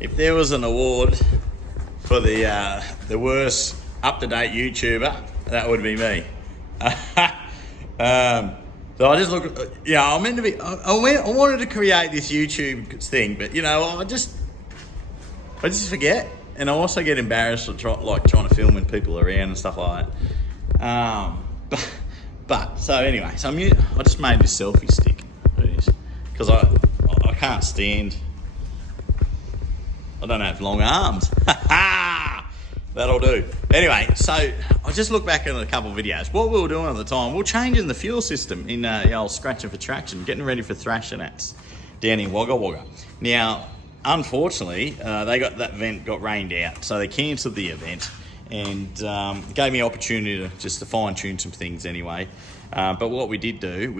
if there was an award for the worst up-to-date YouTuber, that would be me. So I just look, yeah, I'm meant to be. I wanted to create this YouTube thing, but you know, I just forget, and I also get embarrassed trying to film when people are around and stuff like that. But so anyway, so I just made this selfie stick because I can't stand. I don't have long arms. That'll do. Anyway, so I just look back at a couple of videos. What we were doing at the time, we were changing the fuel system in the old Scratchn for Traction, getting ready for Summernats down in Wagga Wagga. Now, unfortunately, that event got rained out, so they cancelled the event and gave me opportunity to fine tune some things anyway. But what we did do,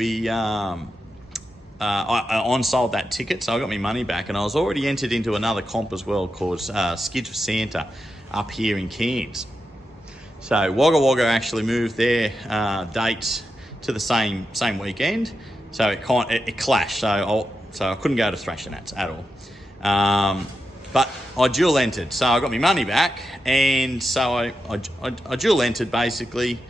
I on-sold that ticket, so I got my money back, and I was already entered into another comp as well called Skids for Santa up here in Cairns. So Wagga Wagga actually moved their dates to the same weekend, so it clashed. So I couldn't go to Summernats at all. But I dual entered, so I got my money back, and so I dual entered basically,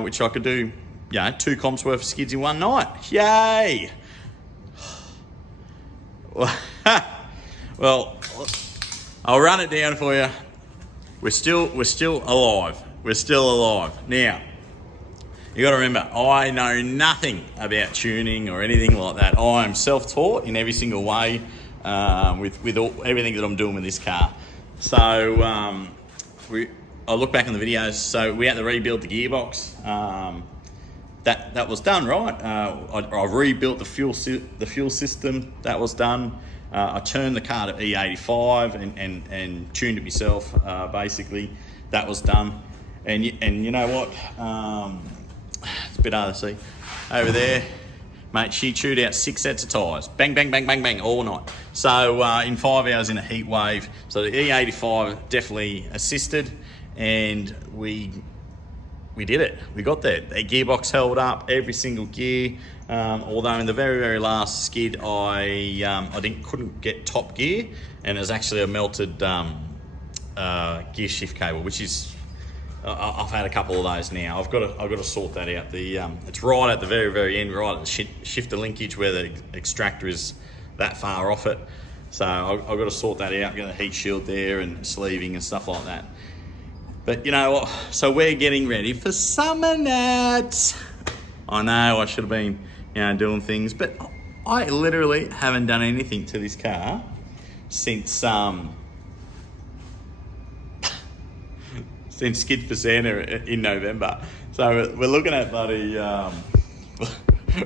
which I could do, you know, 2 comps worth of skids in one night. Yay! Well, I'll run it down for you. We're still alive. We're still alive. Now, you got to remember, I know nothing about tuning or anything like that. I am self-taught in every single way with everything that I'm doing with this car. So I look back on the videos. So we had to rebuild the gearbox. That was done, right? I rebuilt the fuel system. That was done. I turned the car to E85 and tuned it myself, basically. That was done. And you know what? It's a bit hard to see. Over there, mate, she chewed out 6 sets of tyres. Bang, bang, bang, bang, bang, all night. So in 5 hours in a heat wave. So the E85 definitely assisted, and we did it. We got there. The gearbox held up, every single gear. Although in the very, very last skid, I couldn't get top gear, and there's actually a melted gear shift cable, which is I've had a couple of those now. I've got to sort that out. It's right at the very, very end, right at the shifter linkage where the extractor is that far off it. So I've got to sort that out. Got a heat shield there and sleeving and stuff like that. But you know what? So we're getting ready for Summernats. I know I should have been, you know, doing things, but I literally haven't done anything to this car since Skid for Santa in November. So we're looking at bloody,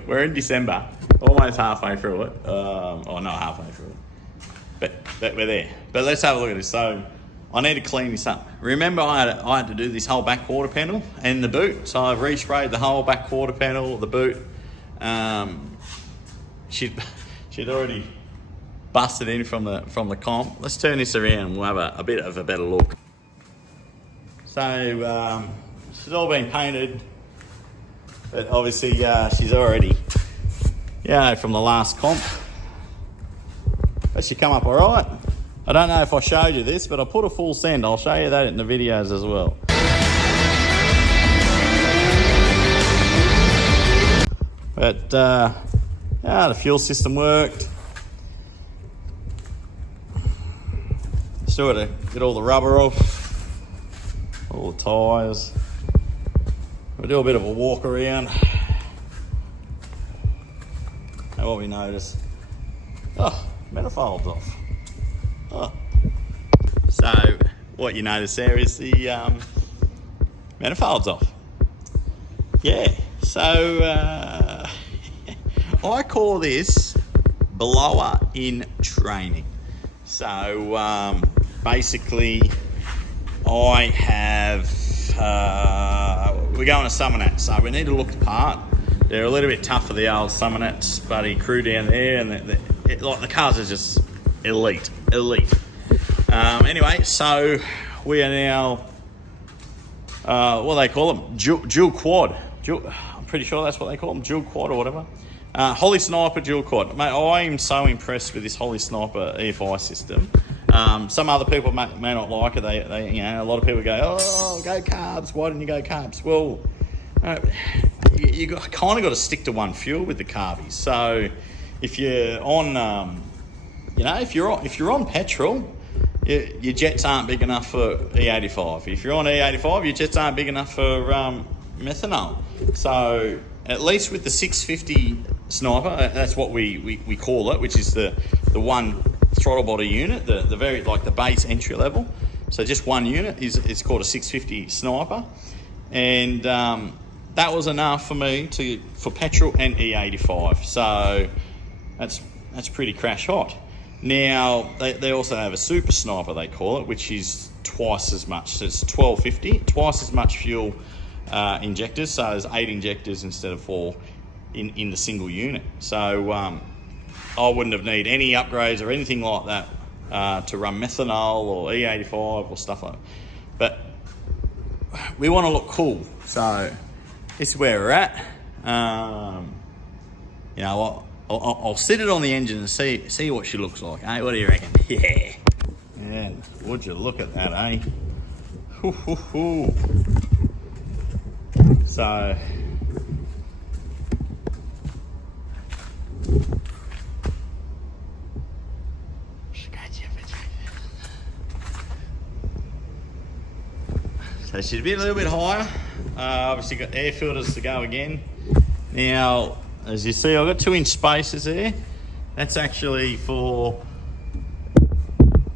we're in December, almost halfway through it. Or not halfway through it, but we're there. But let's have a look at this. So I need to clean this up. Remember, I had to do this whole back quarter panel and the boot. So I've resprayed the whole back quarter panel, the boot. She'd already busted in from the comp. Let's turn this around and we'll have a bit of a better look. So she's all been painted, but obviously she's already, from the last comp. But she come up all right. I don't know if I showed you this, but I put a full send. I'll show you that in the videos as well. But the fuel system worked. Still got to get all the rubber off, all the tyres. We'll do a bit of a walk around. And what we notice, manifold's off. Oh. So what you notice there is the manifold's off. Yeah, so I call this blower in training. So basically I have, we're going to Summernats, so we need to look the part. They're a little bit tough for the old Summernats buddy crew down there, and like the cars are just elite. Anyway, so we are now, what do they call them? Dual quad. I'm pretty sure that's what they call them, dual quad or whatever. Holley Sniper dual quad. Mate, I am so impressed with this Holley Sniper EFI system. Some other people may not like it. They you know, a lot of people go, oh, go carbs. Why didn't you go carbs? Well, you kind of got to stick to one fuel with the carbies. So if you're on, you know, if you're on petrol, your jets aren't big enough for E85. If you're on E85, your jets aren't big enough for methanol. So at least with the 650 Sniper, that's what we call it, which is the one throttle body unit, the very, like, the base entry level. So just one unit is called a 650 Sniper, and that was enough for me for petrol and E85. So that's pretty crash hot. Now they also have a Super Sniper, they call it, which is twice as much. So it's 1250, twice as much fuel injectors. So there's 8 injectors instead of 4 in the single unit. So I wouldn't have need any upgrades or anything like that to run methanol or E85 or stuff like that. But we want to look cool, so this is where we're at. You know, I'll sit it on the engine and see what she looks like. Hey, what do you reckon? Yeah, would you look at that, eh? Hoo, hoo, hoo. So she's a little bit higher. Obviously got air filters to go again. Now, as you see, I've got 2-inch spacers there. That's actually for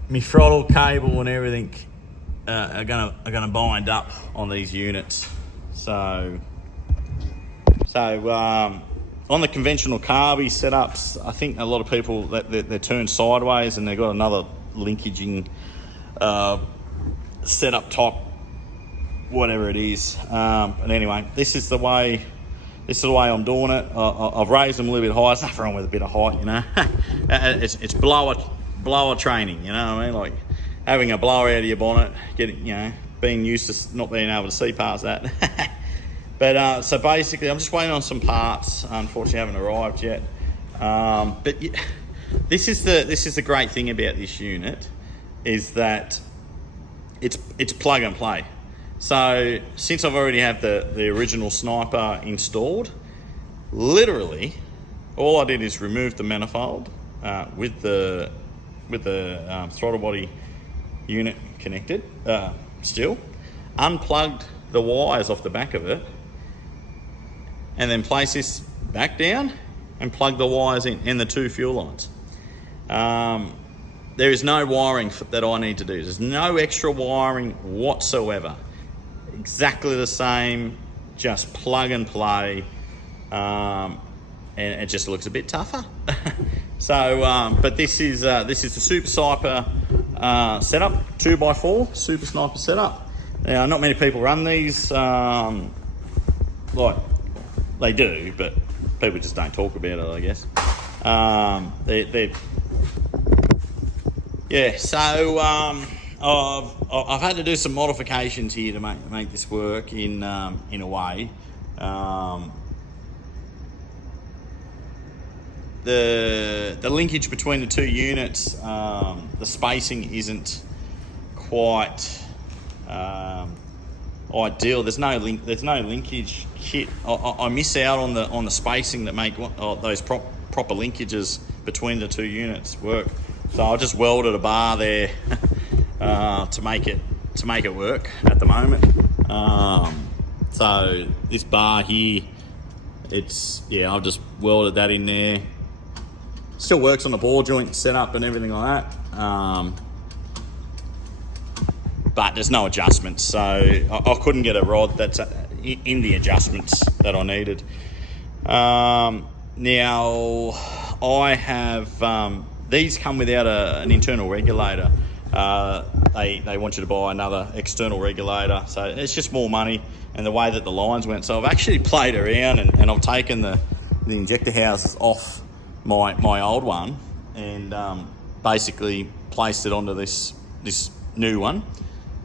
my throttle cable and everything are gonna bind up on these units. So on the conventional carby setups, I think a lot of people they're turned sideways and they've got another linkaging setup type, whatever it is. But anyway, this is the way I'm doing it. I've raised them a little bit higher. There's nothing wrong with a bit of height, you know. It's blower training, you know what I mean? Like having a blower out of your bonnet, getting, you know, being used to not being able to see past that. But so basically, I'm just waiting on some parts. Unfortunately, haven't arrived yet. But this is the great thing about this unit, is that it's plug and play. So since I've already had the original Sniper installed, literally all I did is remove the manifold with the throttle body unit connected still, unplugged the wires off the back of it, and then place this back down and plug the wires in the 2 fuel lines. There is no wiring that I need to do. There's no extra wiring whatsoever. Exactly the same, just plug and play, and it just looks a bit tougher. So, but this is the Super Sniper setup, 2x4 Super Sniper setup. Now, not many people run these, like they do, but people just don't talk about it, I guess. Yeah, so I've had to do some modifications here to make this work in a way. The linkage between the 2 units, the spacing isn't quite ideal. There's no linkage kit. I miss out on the spacing that make those proper linkages between the 2 units work. So I just welded a bar there to make it work at the moment. So this bar here, I've just welded that in there. Still works on the ball joint setup and everything like that. But there's no adjustments, so I couldn't get a rod that's in the adjustments that I needed. Now I have these come without an internal regulator. They want you to buy another external regulator, so it's just more money, and the way that the lines went. So I've actually played around and I've taken the injector houses off my old one and basically placed it onto this new one.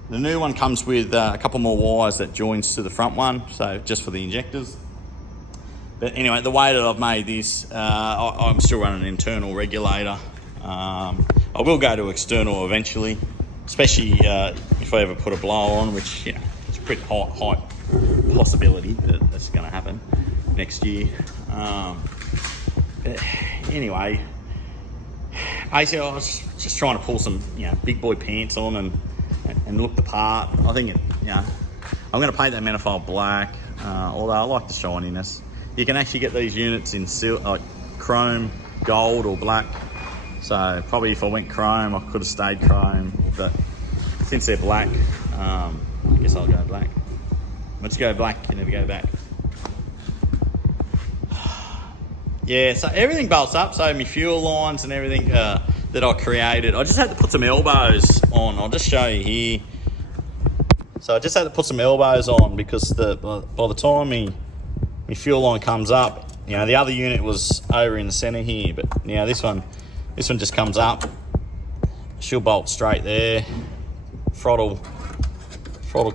The new one comes with a couple more wires that joins to the front one, so just for the injectors. But anyway, the way that I've made this, I'm still running an internal regulator. I I will go to external eventually, especially if I ever put a blower on, which, you know, it's a pretty high possibility that that's going to happen next year. Anyway, basically I was just trying to pull some, you know, big boy pants on and look the part. I think it, you know, I'm going to paint that manifold black, although I like the shininess. You can actually get these units in like chrome, gold or black. So probably if I went chrome, I could have stayed chrome, but since they're black, I guess I'll go black. Once you go black, you never go back. Yeah, so everything bolts up. So my fuel lines and everything that I created, I just had to put some elbows on. I'll just show you here. So I just had to put some elbows on because by the time my fuel line comes up, you know, the other unit was over in the center here, but you know, this one just comes up. She'll bolt straight there. Throttle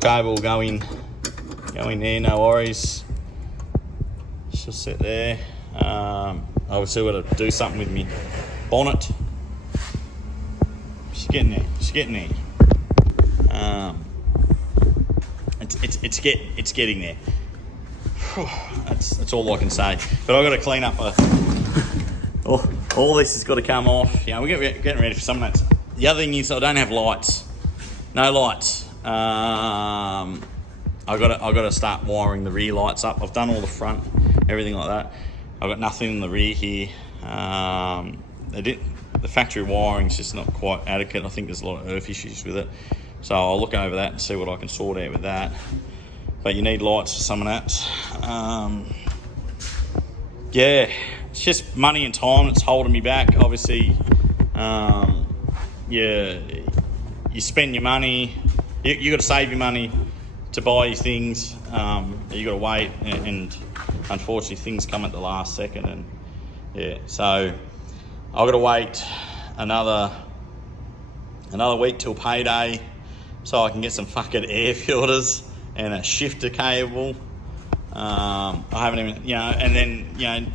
cable go in there, no worries. She'll sit there. Obviously got to do something with me bonnet. She's getting there. It's getting there. That's all I can say. But I've got to clean up all this has got to come off. You know, we're getting ready for some of that. The other thing is I don't have lights. No lights. I've got to start wiring the rear lights up. I've done all the front, everything like that. I've got nothing in the rear here. The factory wiring's just not quite adequate. I think there's a lot of earth issues with it. So I'll look over that and see what I can sort out with that. But you need lights for Summernats. Yeah, it's just money and time that's holding me back. Obviously, yeah, you spend your money. You got to save your money to buy your things. You got to wait, and unfortunately, things come at the last second. And yeah, so I've got to wait another week till payday, so I can get some fucking air filters and a shifter cable. I haven't even, you know, and then, you know,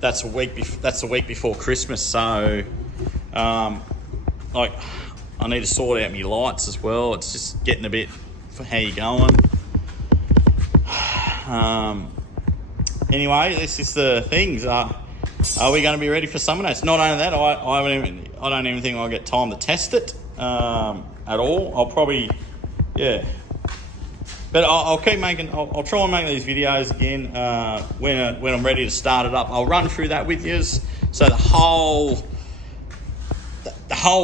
that's the week before Christmas. So, like, I need to sort out my lights as well. It's just getting a bit for how you going. Anyway, this is the things. Are we going to be ready for Summernats? Not only that, I don't even think I'll get time to test it at all. I'll probably, yeah. But I'll keep making. I'll try and make these videos again when I'm ready to start it up. I'll run through that with you. So the whole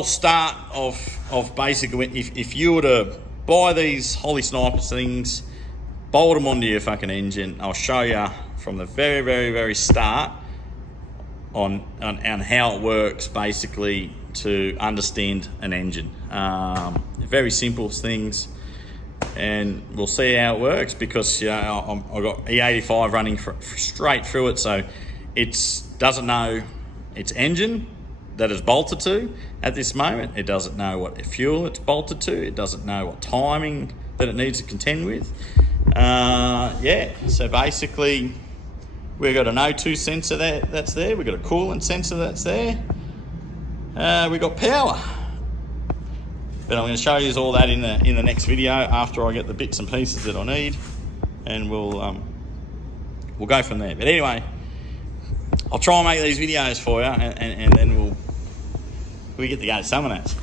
start of basically, if you were to buy these Holley Sniper things, bolt them onto your fucking engine, I'll show you from the very, very, very start on how it works, basically, to understand an engine. Very simple things. And we'll see how it works, because, you know, I've got E85 running straight through it, so it doesn't know its engine that it's bolted to at this moment. It doesn't know what fuel it's bolted to. It doesn't know what timing that it needs to contend with. Yeah, so basically we've got an O2 sensor that's there. We've got a coolant sensor that's there. We've got power. But I'm going to show you all that in the next video after I get the bits and pieces that I need, and we'll go from there. But anyway, I'll try and make these videos for you, and then we get to go to Summernats.